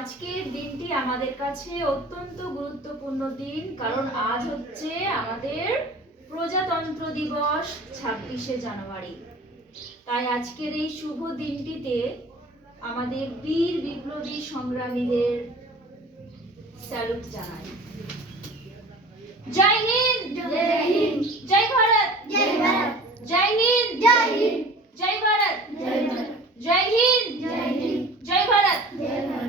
আজকের দিনটি আমাদের কাছে অত্যন্ত গুরুত্বপূর্ণ দিন, কারণ আজ হচ্ছে আমাদের প্রজাতন্ত্র দিবস 26শে জানুয়ারি। তাই আজকের এই শুভ দিনটিতে আমাদের বীর বিপ্লবী সংগ্রামীদের স্যালুট জানাই। জয় হিন্দ, জয় হিন্দ, জয় ভারত, জয় ভারত, জয় হিন্দ, জয় হিন্দ, জয় ভারত, জয় ভারত, জয় হিন্দ, জয় হিন্দ, জয় ভারত। জয় ভারত।